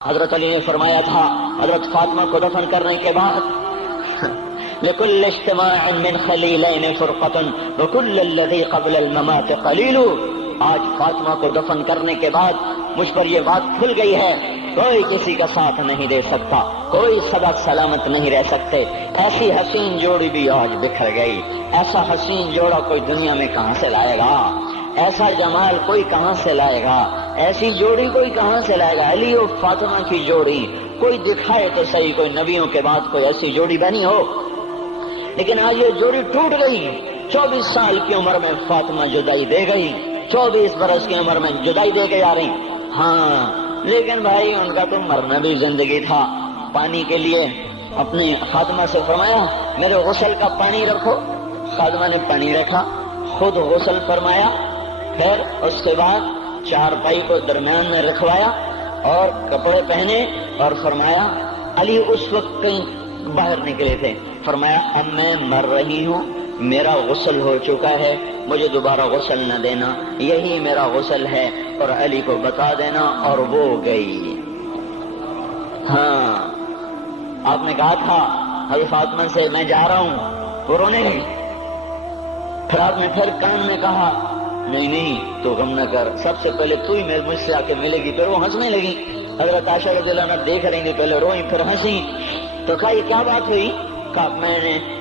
حضرت علی نے فرمایا تھا حضرت فاطمہ کو دفن کرنے کے بعد لکل اجتماع من خلیلین فرقۃ وکل الذی قبل الممات قلیل. آج فاطمہ کو دفن کرنے کے بعد مجھ پر یہ بات کھل گئی ہے، کوئی کسی کا ساتھ نہیں دے سکتا، کوئی سبق سلامت نہیں رہ سکتے. ایسی حسین جوڑی بھی آج بکھر گئی. ایسا حسین جوڑا کوئی دنیا میں کہاں سے لائے گا؟ ایسا جمال کوئی کہاں سے لائے گا؟ ایسی جوڑی کوئی کہاں سے لائے گا؟ علی اور فاطمہ کی جوڑی کوئی دکھائے تو صحیح، کوئی نبیوں کے بعد کوئی ایسی جوڑی بنی ہو. لیکن آج یہ جوڑی ٹوٹ گئی. 24 سال کی عمر میں فاطمہ جدائی دے گئی، 24 برس کی عمر میں جدائی دے کے آ رہی. ہاں لیکن بھائی ان کا تو مرنا بھی زندگی تھا. پانی کے لیے اپنی خادمہ سے فرمایا میرے غسل کا پانی رکھو. خادمہ نے پانی رکھا، خود غسل فرمایا، پھر اس کے بعد چارپائی کو درمیان میں رکھوایا اور کپڑے پہنے اور فرمایا. علی اس وقت کہیں باہر نکلے تھے. فرمایا اب میں مر رہی ہوں، میرا غسل ہو چکا ہے، مجھے دوبارہ غسل نہ دینا، یہی میرا غسل ہے اور علی کو بتا دینا. اور وہ گئی. ہاں آپ نے کہا تھا حضرت فاطمہ سے میں جا رہا ہوں، وہ رونے لگی. پھر آپ نے پھر کان میں کہا نہیں نہیں تو غم نہ کر، سب سے پہلے تو ہی مجھ سے آ کے ملے گی. پھر وہ ہنسنے لگی. حضرت عائشہ رضی اللہ عنہا دیکھ رہی تھی، پہلے روئی پھر ہنسی. تو کہا یہ کیا بات ہوئی؟ کہا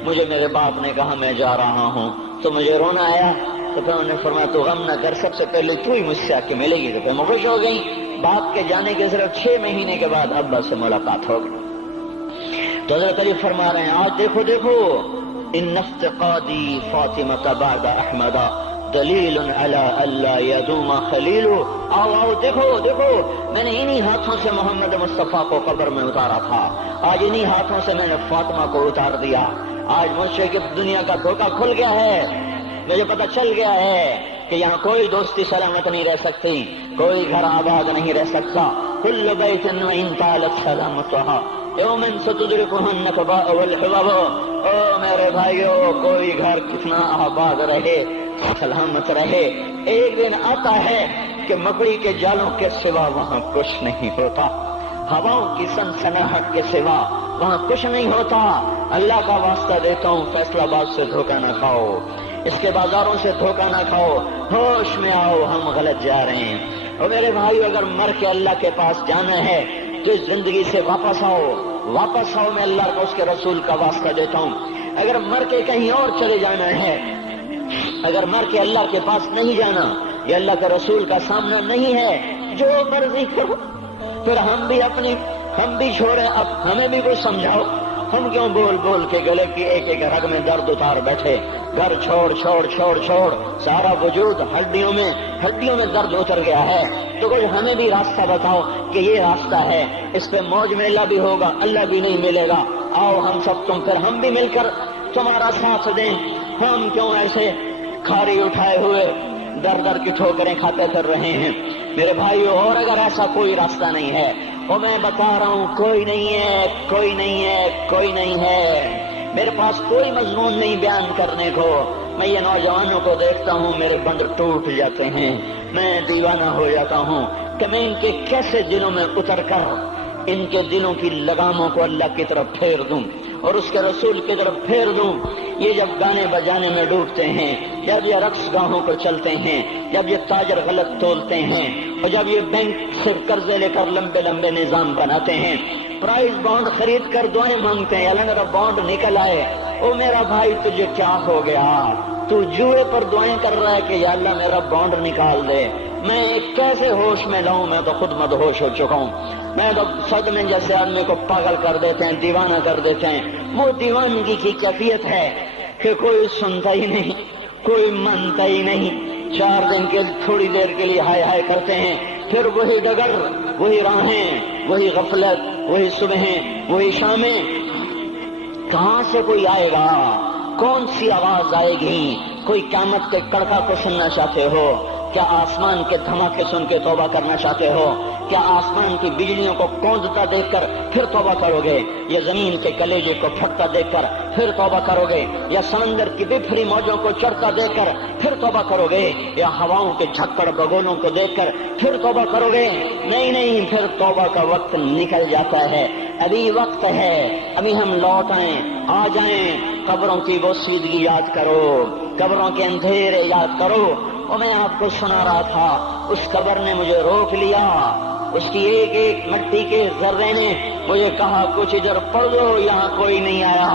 مجھے میرے باپ نے کہا میں جا رہا ہوں تو مجھے رونا آیا. تو پھر انہوں نے فرمایا تو غم نہ کر، سب سے پہلے تو ہی مجھ سے آ کے ملے گی. تو پھر میں خوش ہو گئی. باپ کے جانے کے صرف 6 مہینے کے بعد ابا سے ملاقات ہو گئی. تو حضرت علی فرما رہے ہیں آج دیکھو دیکھو ان افتقادی فاطمہ بعد احمد دلیل علی اللہ یدوم خلیل. آؤ آؤ دیکھو دیکھو، میں نے انہی ہاتھوں سے محمد مصطفیٰ کو قبر میں اتارا تھا، آج انہی ہاتھوں سے میں نے فاطمہ کو اتار دیا. آج مجھ سے کہ دنیا کا دھوکہ کھل گیا ہے. مجھے پتہ چل گیا ہے کہ یہاں کوئی دوستی سلامت نہیں رہ سکتی، کوئی گھر آباد نہیں رہ سکتا. کل بیت وان طالت سلامتها یوم ستدرکها النکباء والحباب. او میرے بھائیو، کوئی گھر کتنا آباد رہے، سلامت رہے، ایک دن آتا ہے کہ مکڑی کے جالوں کے سوا وہاں کچھ نہیں ہوتا، ہواؤں کی سنسناہٹ کے سوا وہاں کچھ نہیں ہوتا. اللہ کا واسطہ دیتا ہوں فیصلہ آباد سے دھوکہ نہ کھاؤ، اس کے بازاروں سے دھوکہ نہ کھاؤ، ہوش میں آؤ، ہم غلط جا رہے ہیں. اور میرے بھائیو اگر مر کے اللہ کے پاس جانا ہے تو اس زندگی سے واپس آؤ، واپس آؤ. میں اللہ کو اس کے رسول کا واسطہ دیتا ہوں. اگر مر کے کہیں اور چلے جانا ہے، اگر مر کے اللہ کے پاس نہیں جانا یا اللہ کے رسول کا سامنا نہیں ہے، جو مرضی کرو. پھر ہم بھی چھوڑیں، اب ہمیں بھی کچھ سمجھاؤ. ہم کیوں بول بول کے گلے کی ایک ایک رگ میں درد اتار بیٹھے؟ گھر چھوڑ چھوڑ چھوڑ چھوڑ سارا وجود ہڈیوں میں درد اتر گیا ہے. تو کچھ ہمیں بھی راستہ بتاؤ کہ یہ راستہ ہے، اس پہ موج میلہ بھی ہوگا، اللہ بھی نہیں ملے گا. آؤ ہم سب پھر ہم بھی مل کر تمہارا ساتھ دیں. ہم کیوں ایسے کھاری اٹھائے ہوئے در در کی ٹھوکریں کھاتے پھر رہے ہیں؟ میرے بھائیو، اور اگر ایسا کوئی راستہ نہیں ہے، اور میں بتا رہا ہوں کوئی نہیں ہے، کوئی نہیں ہے، کوئی نہیں ہے. میرے پاس کوئی مضمون نہیں بیان کرنے کو. میں یہ نوجوانوں کو دیکھتا ہوں میرے بند ٹوٹ جاتے ہیں، میں دیوانہ ہو جاتا ہوں کہ میں ان کے کیسے دلوں میں اتر کر ان کے دلوں کی لگاموں کو اللہ کی طرف پھیر دوں اور اس کے رسول کی طرف پھیر دوں. یہ جب گانے بجانے میں ڈوبتے ہیں، جب یہ رقص گاہوں پر چلتے ہیں، جب یہ تاجر غلط تولتے ہیں، اور جب یہ بینک سے قرضے لے کر لمبے لمبے نظام بناتے ہیں، پرائز بانڈ خرید کر دعائیں مانگتے ہیں اللہ میرا بانڈ نکل آئے. او میرا بھائی تجھے کیا ہو گیا؟ تو جوئے پر دعائیں کر رہا ہے کہ یا اللہ میرا بانڈ نکال دے. میں کیسے ہوش میں لاؤں؟ میں تو خود مدہوش ہو چکا ہوں. میں تو صدمے جیسے آدمی کو پاگل کر دیتے ہیں، دیوانہ کر دیتے ہیں. وہ دیوانگی کی کیفیت ہے کہ کوئی سنتا ہی نہیں، کوئی مانتا ہی نہیں. 4 دن کے تھوڑی دیر کے لیے ہائے ہائے کرتے ہیں، پھر وہی ڈگر، وہی راہیں، وہی غفلت، وہی صبحیں، وہی شامیں. کہاں سے کوئی آئے گا؟ کون سی آواز آئے گی؟ کوئی قیامت کے کڑکا کو سننا چاہتے ہو؟ کیا آسمان کے دھماکے سن کے توبہ کرنا چاہتے ہو؟ کیا آسمان کی بجلیوں کو کونجتا دیکھ کر پھر توبہ کرو گے؟ یا زمین کے کلیجے کو پھٹتا دیکھ کر پھر توبہ کرو گے؟ یا سمندر کی بفری موجوں کو چڑھتا دیکھ کر پھر توبہ کرو گے؟ یا ہواؤں کے جھکڑ بگولوں کو دیکھ کر پھر توبہ کرو گے؟ نہیں نہیں، پھر توبہ کا وقت نکل جاتا ہے، ابھی وقت ہے، ابھی ہم لوٹ آئیں، آ جائیں۔ قبروں کی وہ سیدگی یاد کرو، قبروں کے اندھیرے یاد کرو۔ اور میں آپ کو سنا رہا تھا، اس قبر نے مجھے روک لیا، اس کی ایک ایک مٹی کے ذرے نے مجھے کہا کچھ ادھر پڑھ دو، یہاں کوئی نہیں آیا۔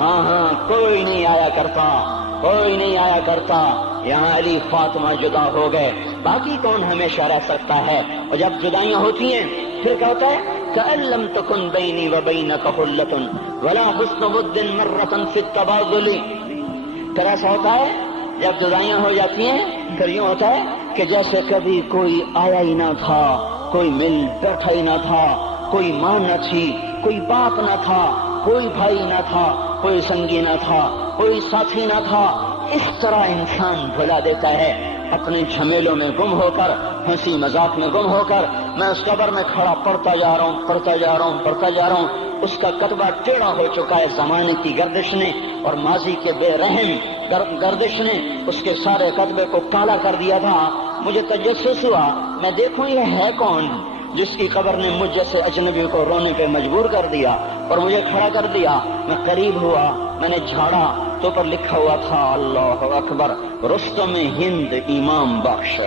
ہاں ہاں، کوئی نہیں آیا کرتا، کوئی نہیں آیا کرتا، یہاں علی فاطمہ جدا ہو گئے، باقی کون ہمیشہ رہ سکتا ہے؟ اور جب جدائیاں ہوتی ہیں پھر کیا ہوتا ہے؟ كأن لم تكن بيني وبينك خلة ولا حسن ود مرة في التبادل۔ پھر ایسا ہوتا ہے جب جدائیاں ہو جاتی ہیں پھر یوں ہوتا ہے کہ جیسے کبھی کوئی آیا ہی نہ تھا، کوئی مل بیٹھا ہی نہ تھا، کوئی ماں نہ تھی، کوئی باپ نہ تھا، کوئی بھائی نہ تھا، کوئی سنگی نہ تھا، کوئی ساتھی نہ تھا۔ اس طرح انسان بھلا دیتا ہے اپنے جھمیلوں میں گم ہو کر، ہنسی مذاق میں گم ہو کر۔ میں اس قبر میں کھڑا پڑھتا جا رہا ہوں، پڑھتا جا رہا ہوں، پڑھتا جا رہا ہوں۔ اس کا کتبہ ٹیڑھا ہو چکا ہے زمانے کی گردش نے اور ماضی کے بے رحم گردش نے اس کے سارے کتبے کو کالا کر دیا تھا۔ مجھے تجسس ہوا، میں دیکھوں یہ ہے کون جس کی قبر نے مجھ جیسے اجنبی کو رونے پہ مجبور کر دیا اور مجھے کھڑا کر دیا۔ میں قریب ہوا، میں نے جھاڑا تو پر لکھا ہوا تھا اللہ اکبر، رستم ہند امام بخش۔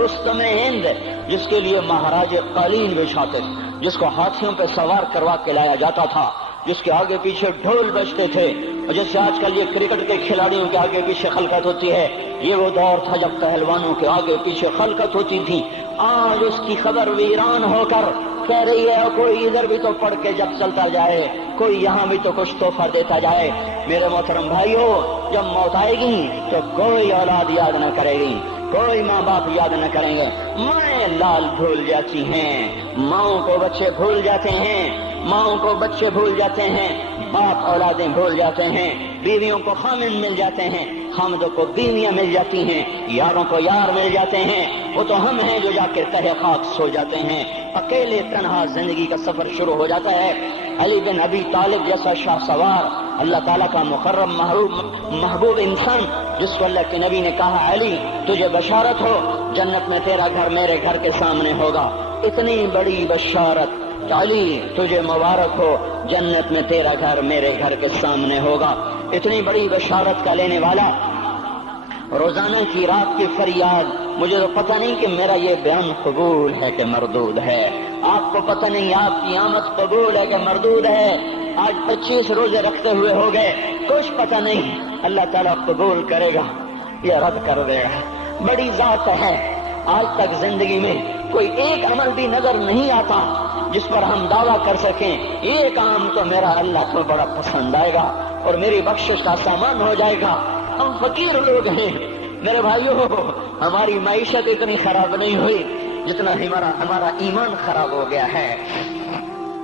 رستم ہند، جس کے لیے مہاراج قالین بچھاتے، جس کو ہاتھیوں پہ سوار کروا کے لایا جاتا تھا، جس کے آگے پیچھے ڈھول بجتے تھے، اور جیسے آج کل یہ کرکٹ کے کھلاڑیوں کے آگے پیچھے خلقت ہوتی ہے، یہ وہ دور تھا جب پہلوانوں کے آگے پیچھے خلقت ہوتی تھی۔ آج اس کی خبر ویران ہو کر کہہ رہی ہے کوئی ادھر بھی تو پڑھ کے جب چلتا جائے، کوئی یہاں بھی تو کچھ تحفہ دیتا جائے۔ میرے محترم بھائیو، جب موت آئے گی تو کوئی اولاد یاد نہ کرے گی، کوئی ماں باپ یاد نہ کریں گے، مائیں لال بھول جاتی ہیں، ماؤں کو بچے بھول جاتے ہیں، ماؤں کو بچے بھول جاتے ہیں، باپ اولادیں بھول جاتے ہیں، بیویوں کو خامن مل جاتے ہیں، خامدوں کو بیویاں مل جاتی ہیں، یاروں کو یار مل جاتے ہیں۔ وہ تو ہم ہیں جو جا کے تہہ خاک سو جاتے ہیں، اکیلے تنہا زندگی کا سفر شروع ہو جاتا ہے۔ علی بن ابی طالب جیسا شاہ سوار، اللہ تعالیٰ کا مکرم محبوب انسان، جس کو اللہ کے نبی نے کہا علی تجھے بشارت ہو، جنت میں تیرا گھر میرے گھر کے سامنے ہوگا، اتنی بڑی بشارت، علی تجھے مبارک ہو، جنت میں تیرا گھر میرے گھر کے سامنے ہوگا۔ اتنی بڑی بشارت کا لینے والا، روزانہ کی رات کی فریاد، مجھے تو پتہ نہیں کہ میرا یہ بیان قبول ہے کہ مردود ہے، آپ کو پتہ نہیں آپ کی آمد قبول ہے کہ مردود ہے۔ آج 25 روزے رکھتے ہوئے ہو گئے، کچھ پتہ نہیں اللہ تعالیٰ قبول کرے گا یا رد کر دے گا۔ بڑی ذات ہے، آج تک زندگی میں کوئی ایک عمل بھی نظر نہیں آتا جس پر ہم دعویٰ کر سکیں یہ کام تو میرا اللہ کو بڑا پسند آئے گا اور میری بخشش کا سامان ہو جائے گا۔ ہم فقیر لوگ ہیں میرے بھائیوں، ہماری معیشت اتنی خراب نہیں ہوئی جتنا ہمارا ایمان خراب ہو گیا ہے۔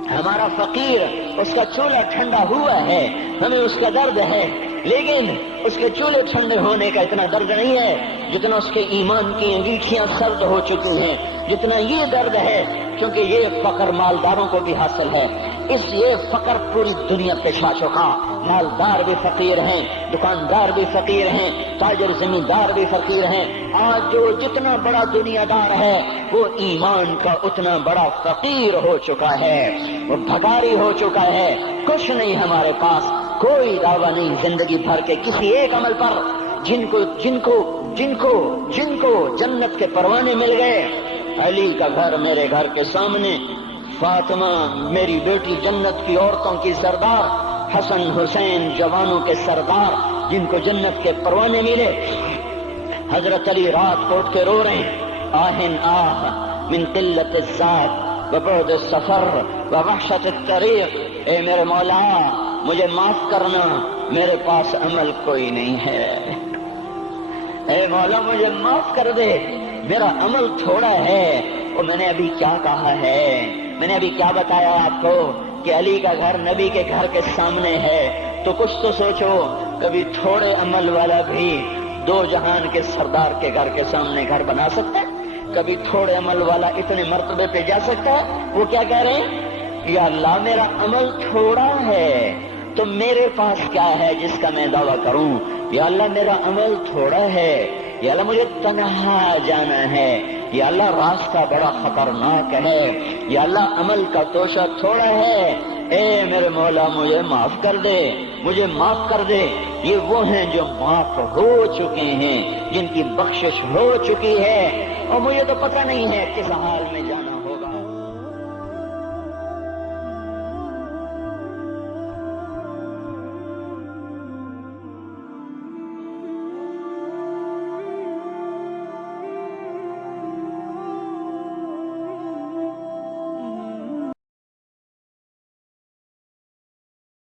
ہمارا فقیر، اس کا چولہا ٹھنڈا ہوا ہے، ہمیں اس کا درد ہے، لیکن اس کے چولہے ٹھنڈے ہونے کا اتنا درد نہیں ہے جتنا اس کے ایمان کی انگیٹھیاں سرد ہو چکی ہیں، جتنا یہ درد ہے، کیونکہ یہ فقر مالداروں کو بھی حاصل ہے۔ یہ فقر پوری دنیا پہ چھا چکا، مالدار بھی فقیر ہیں، دکاندار بھی فقیر ہیں، تاجر زمیندار بھی فقیر ہیں۔ آج جو جتنا بڑا دنیا دار ہے وہ ایمان کا اتنا بڑا فقیر ہو چکا ہے، وہ بھکاری ہو چکا ہے۔ کچھ نہیں ہمارے پاس، کوئی دعویٰ نہیں زندگی بھر کے کسی ایک عمل پر، جن کو جنت کے پروانے مل گئے۔ علی کا گھر میرے گھر کے سامنے، فاطمہ میری بیٹی جنت کی عورتوں کی سردار، حسن حسین جوانوں کے سردار جن کو جنت کے پروانے ملے۔ حضرت علی رات کو اٹھ کے رو رہے ہیں، آہن آہ من قلت الذات وبعد السفر ووحشت الطریق، اے میرے مولا مجھے معاف کرنا، میرے پاس عمل کوئی نہیں ہے، اے مولا مجھے معاف کر دے، میرا عمل تھوڑا ہے۔ اور میں نے ابھی کیا کہا ہے، میں نے ابھی کیا بتایا آپ کو کہ علی کا گھر نبی کے گھر کے سامنے ہے، تو کچھ تو سوچو، کبھی تھوڑے عمل والا بھی دو جہان کے سردار کے گھر کے سامنے گھر بنا سکتا ہے؟ کبھی تھوڑے عمل والا اتنے مرتبے پہ جا سکتا ہے؟ وہ کیا کہہ رہے ہیں؟ یا اللہ میرا عمل تھوڑا ہے تو میرے پاس کیا ہے جس کا میں دعویٰ کروں؟ یا اللہ میرا عمل تھوڑا ہے، یا اللہ مجھے تنہا جانا ہے، یا اللہ راستہ بڑا خطرناک ہے، یا اللہ عمل کا توشہ تھوڑا ہے، اے میرے مولا مجھے معاف کر دے، مجھے معاف کر دے۔ یہ وہ ہیں جو معاف ہو چکے ہیں، جن کی بخشش ہو چکی ہے، اور مجھے تو پتہ نہیں ہے کس حال میں